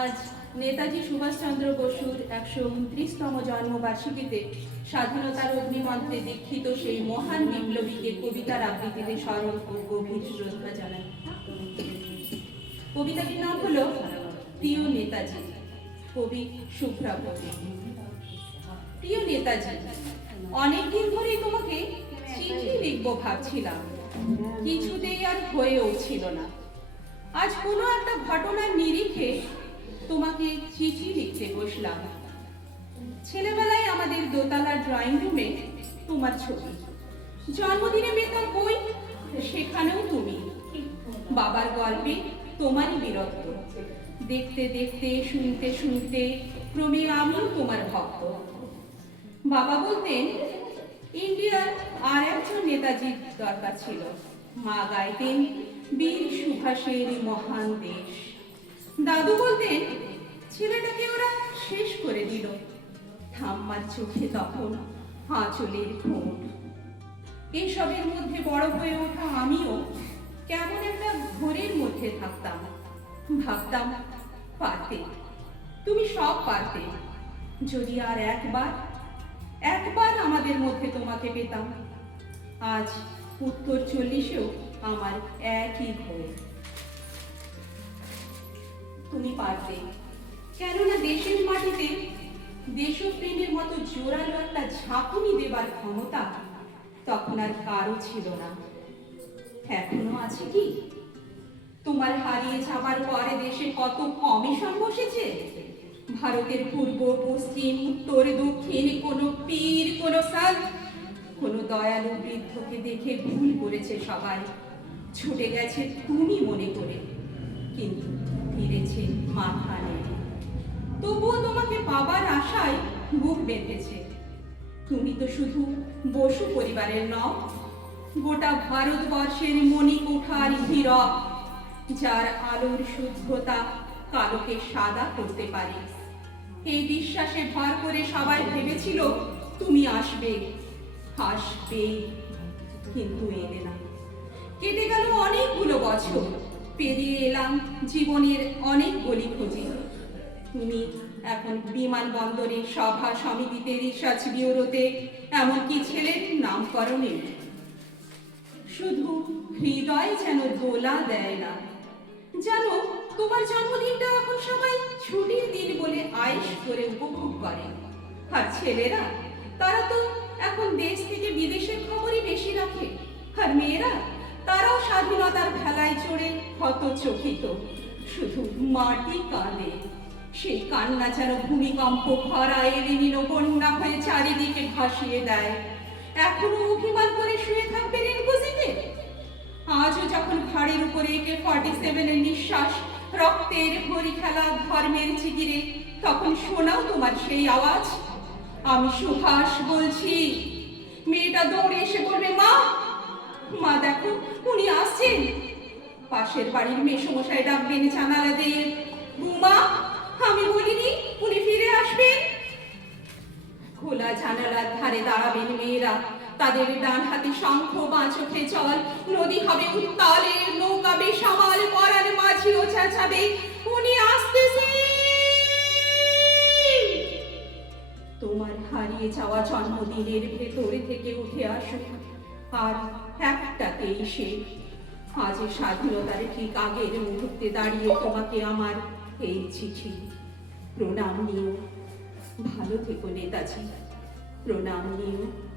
আজ নেতাজি সুভাষচন্দ্র বসুর একশো উনত্রিশতম জন্মবার্ষিকীতে স্বাধীনতার অগ্নিমন্ত্রে দীক্ষিত সেই মহান বিপ্লবীকে কবিতার আবৃত্তিতে স্মরণ ও গভীর শ্রদ্ধা জানাই। কবিতাটির নাম হলো, প্রিয় নেতাজি, কবি শুভ্রাব প্রিয় নেতাজি অনেকদিন ধরেই তোমাকে চিঠি লিখব ভাবছিলাম। কিছুতেই আর হয়ে উঠছিল না। আজ কোনো একটা ঘটনার নিরিখে তোমাকে চিঠি লিখতে বসলাম। ছেলেবেলায় আমাদের দোতলার ড্রয়িং রুমে তোমার ছবি। জন্মদিনে পেতাম বই, সেখানেও তুমি। বাবার গল্পে তোমারই বীরত্ব। দেখতে দেখতে, শুনতে শুনতে ক্রমে আমিও তোমার ভক্ত। বাবা বলতেন, ইন্ডিয়ার আর একজন নেতাজির দরকার ছিল। মা গাইতেন বীর সুভাষের মহান দেশ। দাদু বলতেন, ছেলেটাকে ওরা শেষ করে দিল। ঠাম্মার চোখে তখন আঁচলের ঘোট এসবের মধ্যে বড় হয়ে ওঠা আমিও কেমন একটা ঘোরের মধ্যে থাকতাম। ভাবতাম, পারতে। তুমি সব পারতে। যদি আর একবার একবার আমাদের মধ্যে তোমাকে পেতাম, আজ উত্তর চল্লিশেও আমার একই ঘোর। তুমি পারবে। কেননা দেশের মাটিতে দেশপ্রেমের মতো জোরালো একটা ঝাঁকুনি দেবার ক্ষমতা তখন আর কারও ছিল না। এখনও আছে কি? তোমার হারিয়ে যাবার পরে দেশে কত কমিশন বসেছে? ভারতের পূর্ব, পশ্চিম, উত্তর, দক্ষিণ, কোনো পীর, কোনো সাল কোনো দয়ালু বৃদ্ধকে দেখে ভুল করেছে সবাই। ছুটে গেছে তুমি মনে করে, কিন্তু ফিরেছে মাথা নেই তবুও তোমাকে পাবার আশায় বুক বেঁধেছে। তুমি তো শুধু বসু পরিবারের নও, গোটা ভারতবর্ষের মণিকুঠার হীরক, যার আলোর শুদ্ধতা কালোকে সাদা করতে পারে। এই বিশ্বাসে ভর করে সবাই ভেবেছিল তুমি আসবে। আসবে কিন্তু এলে না। কেটে গেল অনেকগুলো বছর। পেরিয়ে এলাম জীবনের অনেক গলি খোঁজে। তুমি এখন বিমানবন্দরে, সভা সমিতিতে, রিসার্চ ব্যুরোতে, এমনকি ছেলের নামকরণে। শুধু হৃদয় যেন দোলা দেয় না। জানো, তোমার জন্মদিনটা এখন সবাই ছুটির দিন বলে আয়েস করে উপভোগ করে। আর ছেলেরা, তারা তো এখন দেশ থেকে বিদেশের খবরই বেশি রাখে। আর মেয়েরা, তারাও স্বাধীনতার ভেলায় চড়ে হতচকিত শুধু মাটি কাঁদে সেই কান্না যেন ভূমিকম্প ভরা এলিনিন বন্যা হয়ে চারিদিকে ভাসিয়ে দেয়। এখনও অভিমান করে শুয়ে থাকবে রেলকুজিতে আজও যখন ঘাড়ের উপরে একে ফর্টি সেভেনের নিঃশ্বাস, রক্তের ভরি খেলা ধর্মের চিগিরে তখন শোনাও তোমার সেই আওয়াজ। আমি সুভাষ বলছি। মেয়েটা দৌড়ে এসে বলবে, মা মা দেখো, উনি আসছেন পাশের বাড়ির মেসমশাই ডাকবেন জানালা দিয়ে, বুমা, আমি বলিনি উনি ফিরে আসবেন? খোলা জানালার ধারে দাঁড়াবেন মেয়েরা। তাদের ডান হাতে শঙ্খ বাঁ চোখে জল। নদী হবে উত্তালে নৌকা বেসামাল পরার মাঝিও চেঁচাবে। হারিয়ে যাওয়া জন্মদিনের ভেতরে থেকে উঠে আসুক আর একটাতেই সে। আজ স্বাধীনতার ঠিক আগের মুহূর্তে দাঁড়িয়ে তোমাকে আমার এই চিঠি। প্রণাম নিও। ভালো থেকো নেতাজি। প্রণাম নিও।